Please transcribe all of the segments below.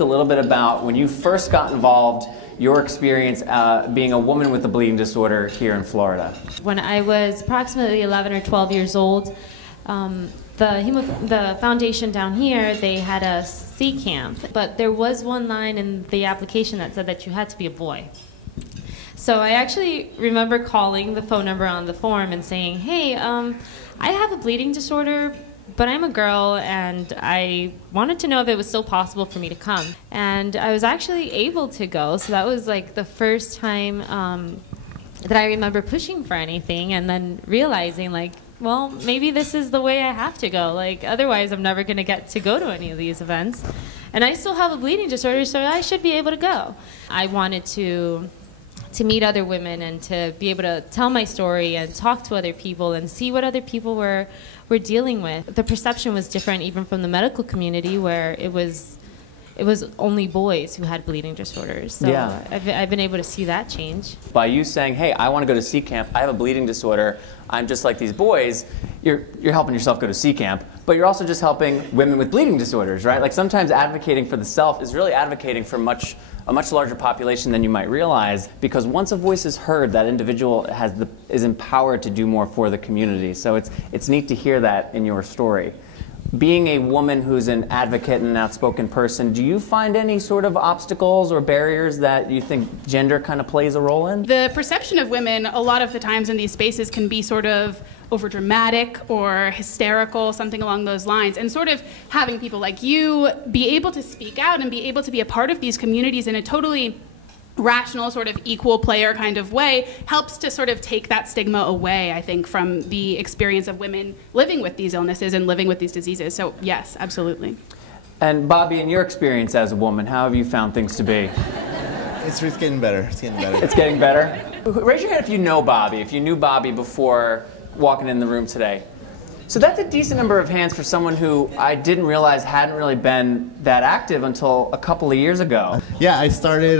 speak a little bit about when you first got involved, your experience being a woman with a bleeding disorder here in Florida? When I was approximately 11 or 12 years old, the foundation down here, they had a C camp, but there was one line in the application that said that you had to be a boy. So I actually remember calling the phone number on the form and saying, hey, I have a bleeding disorder, but I'm a girl, and I wanted to know if it was still possible for me to come. And I was actually able to go, so that was like the first time that I remember pushing for anything, and then realizing, like, well, maybe this is the way I have to go. Like, otherwise I'm never going to get to go to any of these events. And I still have a bleeding disorder, so I should be able to go. I wanted to meet other women and to be able to tell my story and talk to other people and see what other people were dealing with. The perception was different even from the medical community, where it was only boys who had bleeding disorders. So yeah. I've been able to see that change. By you saying, hey, I want to go to C camp, I have a bleeding disorder, I'm just like these boys, you're helping yourself go to C camp, but you're also just helping women with bleeding disorders, right? Like, sometimes advocating for the self is really advocating for a much larger population than you might realize, because once a voice is heard, that individual is empowered to do more for the community. So it's neat to hear that in your story. Being a woman who's an advocate and an outspoken person, do you find any sort of obstacles or barriers that you think gender kind of plays a role in? The perception of women a lot of the times in these spaces can be sort of overdramatic or hysterical, something along those lines. And sort of having people like you be able to speak out and be able to be a part of these communities in a totally rational, sort of equal player kind of way helps to sort of take that stigma away, I think, from the experience of women living with these illnesses and living with these diseases. So yes, absolutely. And Bobby, in your experience as a woman, how have you found things to be? It's getting better. It's getting better. It's getting better? Raise your hand if you know Bobby, if you knew Bobby before walking in the room today. So that's a decent number of hands for someone who I didn't realize hadn't really been that active until a couple of years ago. Yeah, I started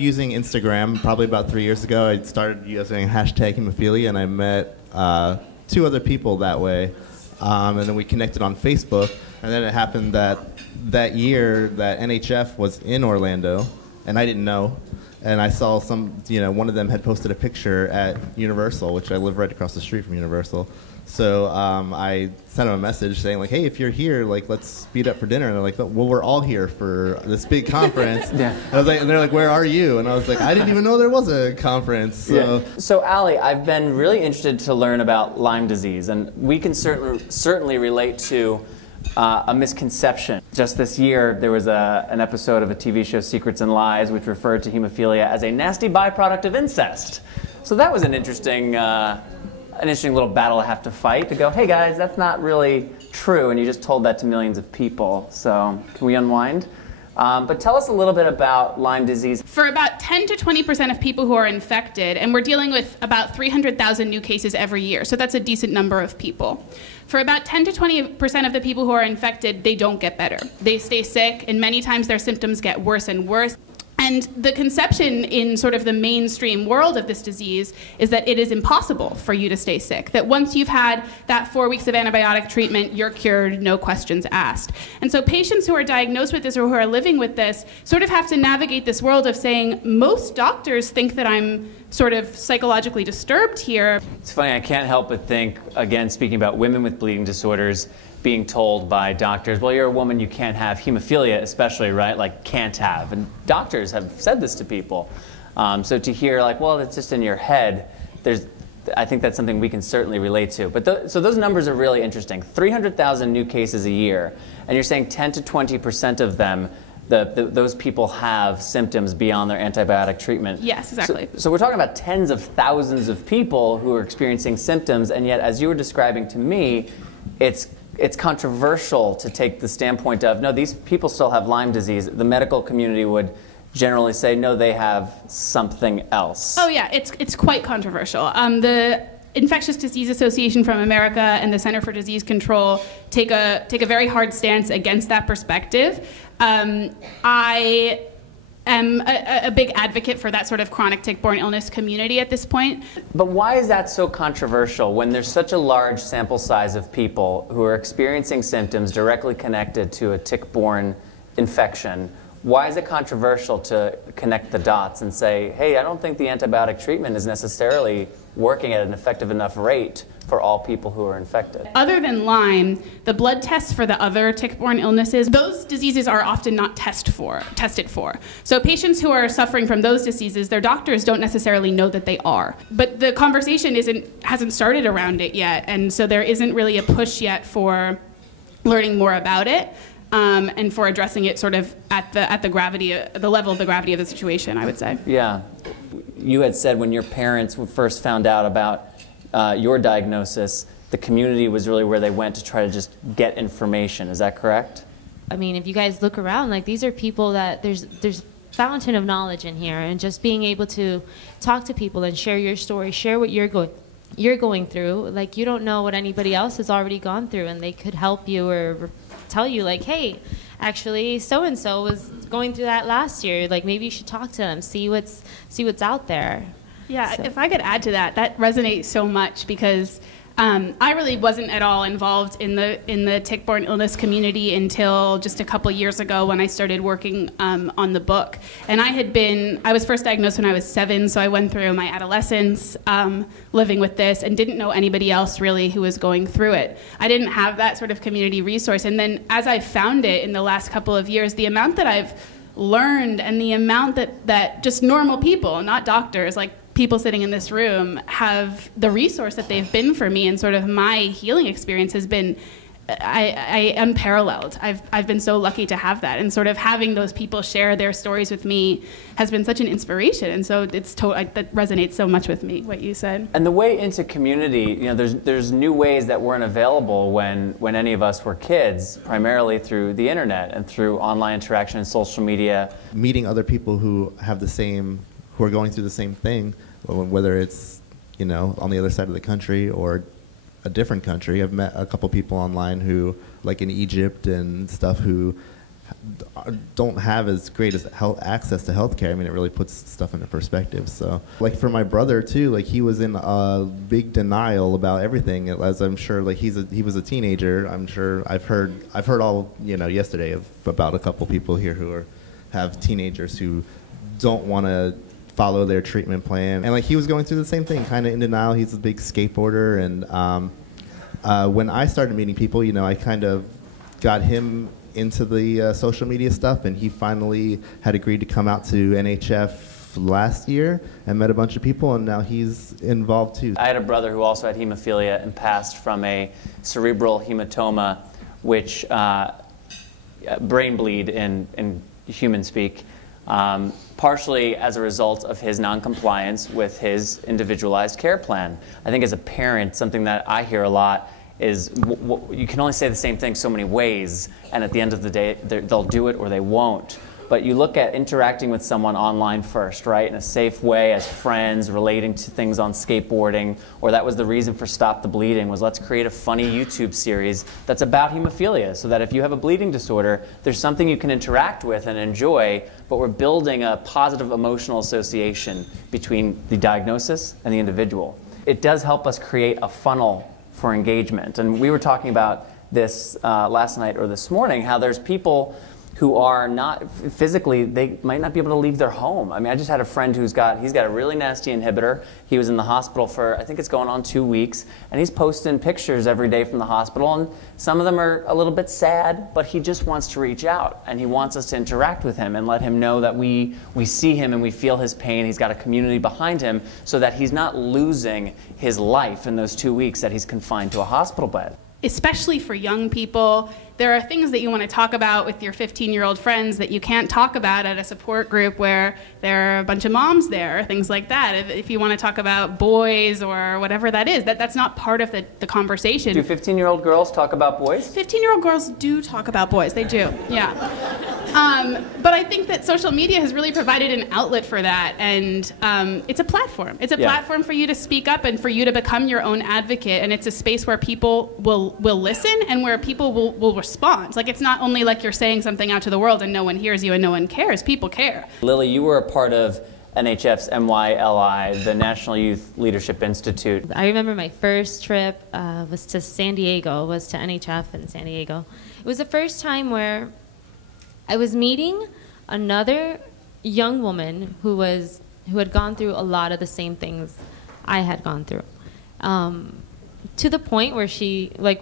using Instagram probably about 3 years ago. I started using hashtag Hemophilia, and I met 2 other people that way. And then we connected on Facebook. And then it happened that year that NHF was in Orlando, and I didn't know. And I saw one of them had posted a picture at Universal, which I live right across the street from Universal. So I sent them a message saying, like, hey, if you're here, like, let's speed up for dinner. And they're like, well, we're all here for this big conference. Yeah. And they're like, where are you? And I was like, I didn't even know there was a conference. So. Yeah. So Allie, I've been really interested to learn about Lyme disease, and we can certainly relate to a misconception. Just this year, there was an episode of a TV show, Secrets and Lies, which referred to hemophilia as a nasty byproduct of incest. So that was an interesting little battle I have to fight, to go, hey guys, that's not really true, and you just told that to millions of people. So can we unwind? But tell us a little bit about Lyme disease. For about 10 to 20% of people who are infected, and we're dealing with about 300,000 new cases every year, so that's a decent number of people. For about 10 to 20% of the people who are infected, they don't get better. They stay sick, and many times their symptoms get worse and worse. And the conception in sort of the mainstream world of this disease is that it is impossible for you to stay sick, that once you've had that 4 weeks of antibiotic treatment, you're cured, no questions asked. And so patients who are diagnosed with this or who are living with this sort of have to navigate this world of saying, most doctors think that I'm sort of psychologically disturbed here. It's funny, I can't help but think, again, speaking about women with bleeding disorders, being told by doctors, well, you're a woman, you can't have hemophilia, especially, right? Like, can't have. And doctors have said this to people. So to hear, like, well, it's just in your head, I think that's something we can certainly relate to. But so those numbers are really interesting. 300,000 new cases a year, and you're saying 10 to 20% of them, those people have symptoms beyond their antibiotic treatment. Yes, exactly. So we're talking about tens of thousands of people who are experiencing symptoms, and yet, as you were describing to me, it's controversial to take the standpoint of, no, these people still have Lyme disease. The medical community would generally say, no, they have something else. Oh yeah, it's quite controversial. The Infectious Disease Association from America and the Center for Disease Control take a very hard stance against that perspective. I am a big advocate for that sort of chronic tick-borne illness community at this point. But why is that so controversial when there's such a large sample size of people who are experiencing symptoms directly connected to a tick-borne infection, why is it controversial to connect the dots and say, hey, I don't think the antibiotic treatment is necessarily working at an effective enough rate for all people who are infected? Other than Lyme, the blood tests for the other tick-borne illnesses, those diseases are often not tested for. So patients who are suffering from those diseases, their doctors don't necessarily know that they are. But the conversation hasn't started around it yet, and so there isn't really a push yet for learning more about it. And for addressing it sort of at the level of the gravity of the situation, I would say. Yeah. You had said when your parents first found out about your diagnosis, the community was really where they went to try to just get information. Is that correct? I mean, if you guys look around, like, these are people that there's fountain of knowledge in here, and just being able to talk to people and share your story, share what you're going through. Like, you don't know what anybody else has already gone through, and they could help you or tell you, like, hey, actually so-and-so was going through that last year. Like, maybe you should talk to them, see what's out there. Yeah, So. if I could add to that, that resonates so much because I really wasn't at all involved in the tick-borne illness community until just a couple years ago when I started working on the book. And I was first diagnosed when I was 7, so I went through my adolescence living with this and didn't know anybody else really who was going through it. I didn't have that sort of community resource. And then as I found it in the last couple of years, the amount that I've learned and the amount that just normal people, not doctors, like people sitting in this room, have the resource that they've been for me, and sort of my healing experience has been unparalleled. I've been so lucky to have that, and sort of having those people share their stories with me has been such an inspiration. And so that resonates so much with me, what you said. And the way into community, there's new ways that weren't available when any of us were kids, primarily through the internet and through online interaction and social media. Meeting other people who are going through the same thing, whether it's on the other side of the country or a different country. I've met a couple people online who, like in Egypt and stuff, who don't have as great as access to healthcare. I mean, it really puts stuff into perspective. So, like for my brother too, like he was in a big denial about everything. As I'm sure, like he was a teenager. I'm sure I've heard all yesterday about a couple people here who have teenagers who don't want to follow their treatment plan, and like he was going through the same thing, kind of in denial. He's a big skateboarder, and when I started meeting people, I kind of got him into the social media stuff, and he finally had agreed to come out to NHF last year and met a bunch of people, and now he's involved too. I had a brother who also had hemophilia and passed from a cerebral hematoma, which brain bleed in human speak. Partially as a result of his noncompliance with his individualized care plan. I think as a parent, something that I hear a lot is you can only say the same thing so many ways, and at the end of the day, they'll do it or they won't. But you look at interacting with someone online first, right, in a safe way as friends, relating to things on skateboarding, or that was the reason for Stop the Bleeding, was let's create a funny YouTube series that's about hemophilia, so that if you have a bleeding disorder, there's something you can interact with and enjoy, but we're building a positive emotional association between the diagnosis and the individual. It does help us create a funnel for engagement. And we were talking about this last night or this morning, how there's people who are not physically, they might not be able to leave their home. I mean, I just had a friend he's got a really nasty inhibitor. He was in the hospital for, I think it's going on 2 weeks, and he's posting pictures every day from the hospital, and some of them are a little bit sad, but he just wants to reach out, and he wants us to interact with him and let him know that we see him and we feel his pain. He's got a community behind him so that he's not losing his life in those 2 weeks that he's confined to a hospital bed. Especially for young people, there are things that you want to talk about with your 15-year-old friends that you can't talk about at a support group where there are a bunch of moms there, things like that. If you want to talk about boys or whatever that is, that's not part of the conversation. Do 15-year-old girls talk about boys? 15-year-old girls do talk about boys. They do, yeah. But I think that social media has really provided an outlet for that, and it's a platform. It's a platform for you to speak up and for you to become your own advocate, and it's a space where people will listen and where people will respond. Like, it's not only like you're saying something out to the world and no one hears you and no one cares. People care. Lily, you were a part of NHF's MYLI, the National Youth Leadership Institute. I remember my first trip was to San Diego, was to NHF in San Diego. It was the first time where I was meeting another young woman who had gone through a lot of the same things I had gone through. To the point where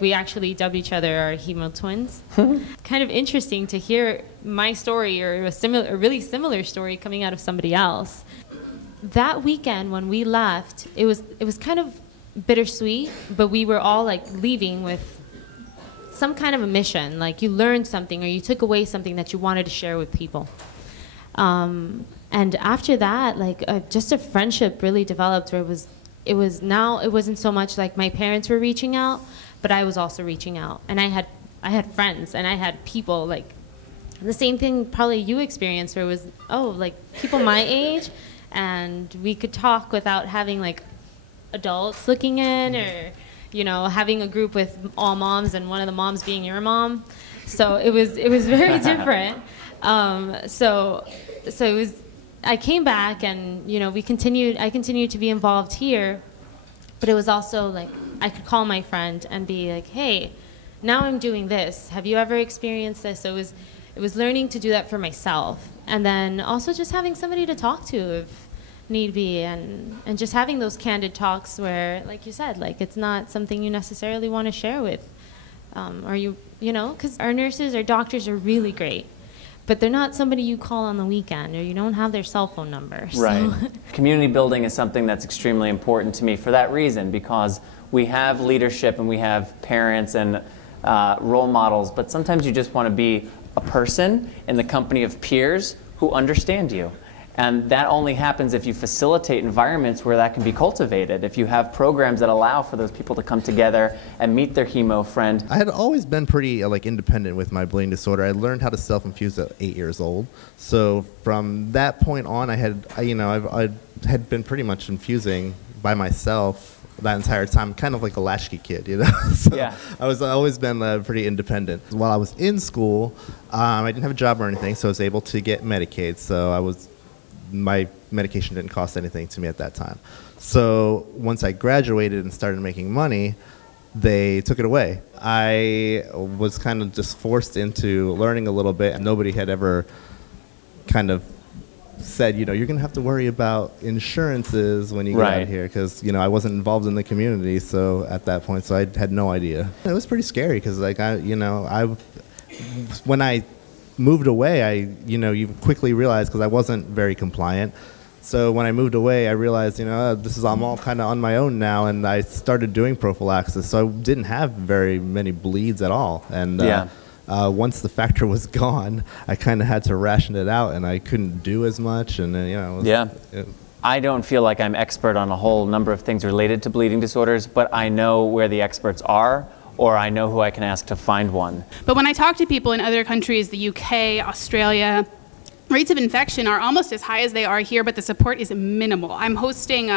we actually dubbed each other our hemo twins. Kind of interesting to hear my story or a really similar story coming out of somebody else. That weekend when we left, it was kind of bittersweet, but we were all like leaving with some kind of a mission. Like you learned something or you took away something that you wanted to share with people. And after that, just a friendship really developed where it wasn't so much like my parents were reaching out, but I was also reaching out. And I had friends and I had people like the same thing probably you experienced where it was, people my age, and we could talk without having like adults looking in or, having a group with all moms and one of the moms being your mom. So it was very different. So it was, I came back and, I continued to be involved here, but it was also like, I could call my friend and be like, hey, now I'm doing this. Have you ever experienced this? So it was learning to do that for myself. And then also just having somebody to talk to if need be, and just having those candid talks where, like you said, like it's not something you necessarily want to share with, because our nurses or doctors are really great. But they're not somebody you call on the weekend, or you don't have their cell phone number. So. Right. Community building is something that's extremely important to me for that reason, because we have leadership and we have parents and role models, but sometimes you just want to be a person in the company of peers who understand you. And that only happens if you facilitate environments where that can be cultivated, if you have programs that allow for those people to come together and meet their hemo friend. I had always been pretty independent with my bleeding disorder. I learned how to self-infuse at 8 years old. So from that point on, I had been pretty much infusing by myself that entire time, kind of like a latchkey kid, So yeah. I was always been pretty independent. While I was in school, I didn't have a job or anything, so I was able to get Medicaid. So my medication didn't cost anything to me at that time. So once I graduated and started making money, they took it away. I was kind of just forced into learning a little bit, and nobody had ever kind of said, you're going to have to worry about insurances when you get out here, because I wasn't involved in the community. So at that point, I had no idea. It was pretty scary because when I moved away, you quickly realize, because I wasn't very compliant. So when I moved away, I realized, I'm all kind of on my own now, and I started doing prophylaxis. So I didn't have very many bleeds at all. And once the factor was gone, I kind of had to ration it out, and I couldn't do as much. And I don't feel like I'm expert on a whole number of things related to bleeding disorders, but I know where the experts are, or I know who I can ask to find one. But when I talk to people in other countries, the UK, Australia, rates of infection are almost as high as they are here, but the support is minimal. I'm hosting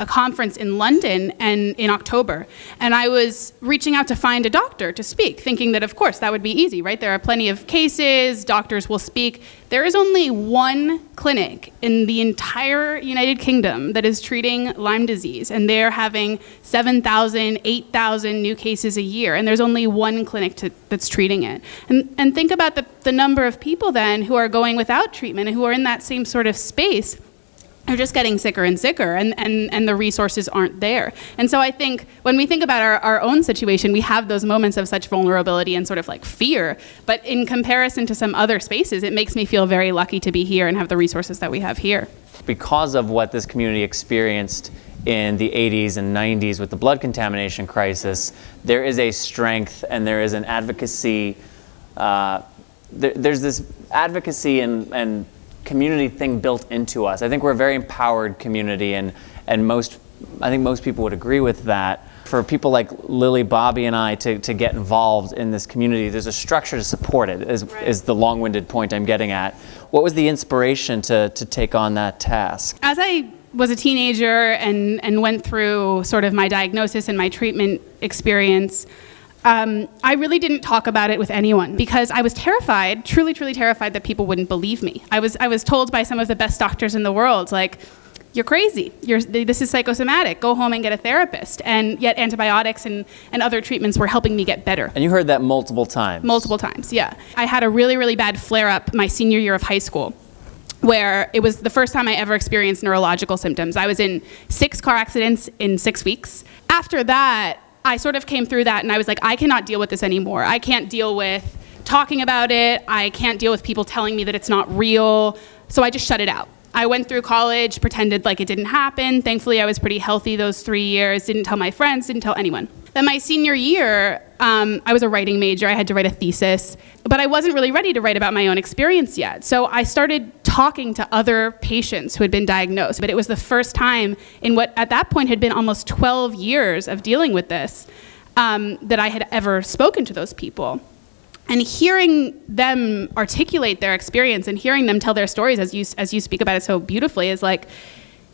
a conference in London in October, and I was reaching out to find a doctor to speak, thinking that, of course, that would be easy, right? There are plenty of cases, doctors will speak. There is only one clinic in the entire United Kingdom that is treating Lyme disease, and they're having 7,000, 8,000 new cases a year, and there's only one clinic that's treating it. And think about the number of people then who are going without treatment and who are in that same sort of space. They're just getting sicker and sicker, and the resources aren't there. And so I think when we think about our own situation, we have those moments of such vulnerability and sort of like fear. But in comparison to some other spaces, it makes me feel very lucky to be here and have the resources that we have here. Because of what this community experienced in the 80s and 90s with the blood contamination crisis, there is a strength and there is an advocacy. There's this advocacy and community thing built into us. I think we're a very empowered community, and I think most people would agree with that. For people like Lily, Bobby, and I to get involved in this community, there's a structure to support it, is the long-winded point I'm getting at. What was the inspiration to take on that task? As I was a teenager and went through sort of my diagnosis and my treatment experience, I really didn't talk about it with anyone because I was terrified, truly, truly terrified that people wouldn't believe me. I was told by some of the best doctors in the world, like, you're crazy. This is psychosomatic. Go home and get a therapist. And yet antibiotics and other treatments were helping me get better. And you heard that multiple times? Multiple times, yeah. I had a really, really bad flare-up my senior year of high school, where it was the first time I ever experienced neurological symptoms. I was in 6 car accidents in 6 weeks. After that, I sort of came through that and I was like, I cannot deal with this anymore. I can't deal with talking about it. I can't deal with people telling me that it's not real. So I just shut it out. I went through college, pretended like it didn't happen. Thankfully, I was pretty healthy those 3 years. Didn't tell my friends, didn't tell anyone. Then my senior year, I was a writing major. I had to write a thesis. But I wasn't really ready to write about my own experience yet. So I started talking to other patients who had been diagnosed. But it was the first time in what at that point had been almost 12 years of dealing with this that I had ever spoken to those people. And hearing them articulate their experience and hearing them tell their stories as you speak about it so beautifully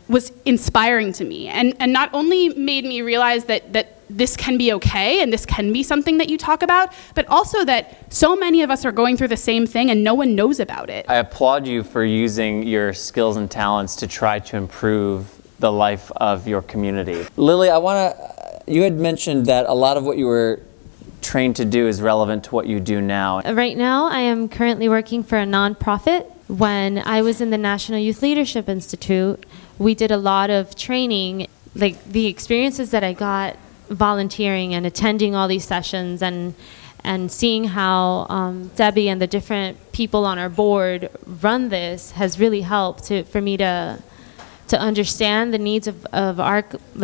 was inspiring to me. And not only made me realize that this can be okay and this can be something that you talk about, but also that so many of us are going through the same thing and no one knows about it. I applaud you for using your skills and talents to try to improve the life of your community. Lily, you had mentioned that a lot of what you were trained to do is relevant to what you do now. Right now, I am currently working for a nonprofit. When I was in the National Youth Leadership Institute, we did a lot of training, like the experiences that I got volunteering and attending all these sessions and seeing how Debbie and the different people on our board run this has really helped for me to understand the needs of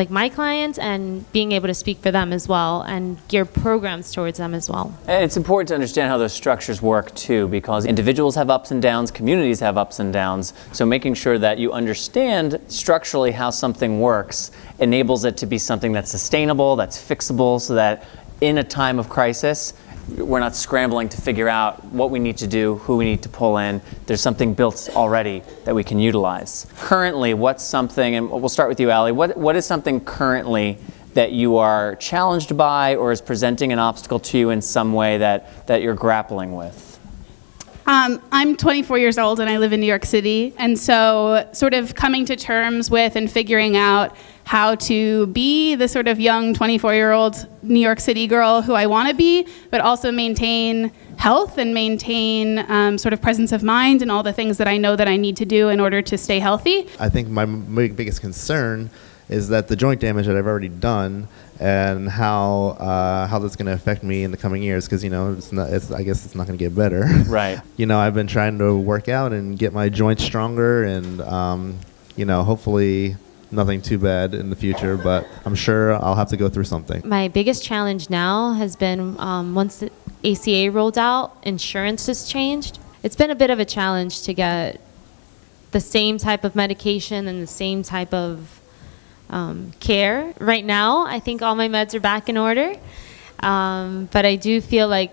my clients and being able to speak for them as well and gear programs towards them as well. And it's important to understand how those structures work too, because individuals have ups and downs, communities have ups and downs. So making sure that you understand structurally how something works enables it to be something that's sustainable, that's fixable, so that in a time of crisis, we're not scrambling to figure out what we need to do, who we need to pull in. There's something built already that we can utilize. Currently, what's something, and we'll start with you, Allie, what is something currently that you are challenged by or is presenting an obstacle to you in some way that you're grappling with? I'm 24 years old and I live in New York City, and so sort of coming to terms with and figuring out how to be the sort of young 24-year-old New York City girl who I want to be, but also maintain health and maintain sort of presence of mind and all the things that I know that I need to do in order to stay healthy. I think my biggest concern is that the joint damage that I've already done and how that's going to affect me in the coming years, because I guess it's not going to get better. Right. I've been trying to work out and get my joints stronger, and hopefully nothing too bad in the future, but I'm sure I'll have to go through something. My biggest challenge now has been once the ACA rolled out, insurance has changed. It's been a bit of a challenge to get the same type of medication and the same type of care. Right now, I think all my meds are back in order, but I do feel like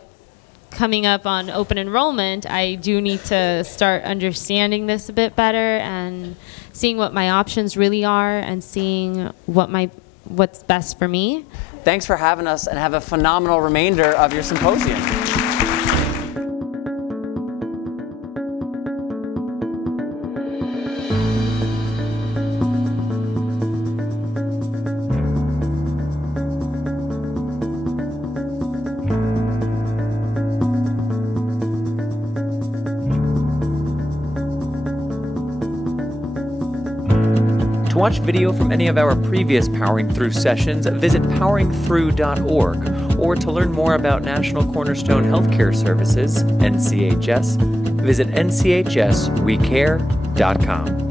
coming up on open enrollment, I do need to start understanding this a bit better and seeing what my options really are and seeing what's best for me. Thanks for having us, and have a phenomenal remainder of your symposium. To watch video from any of our previous Powering Through sessions, visit poweringthrough.org, or to learn more about National Cornerstone Healthcare Services, NCHS, visit nchswecare.com.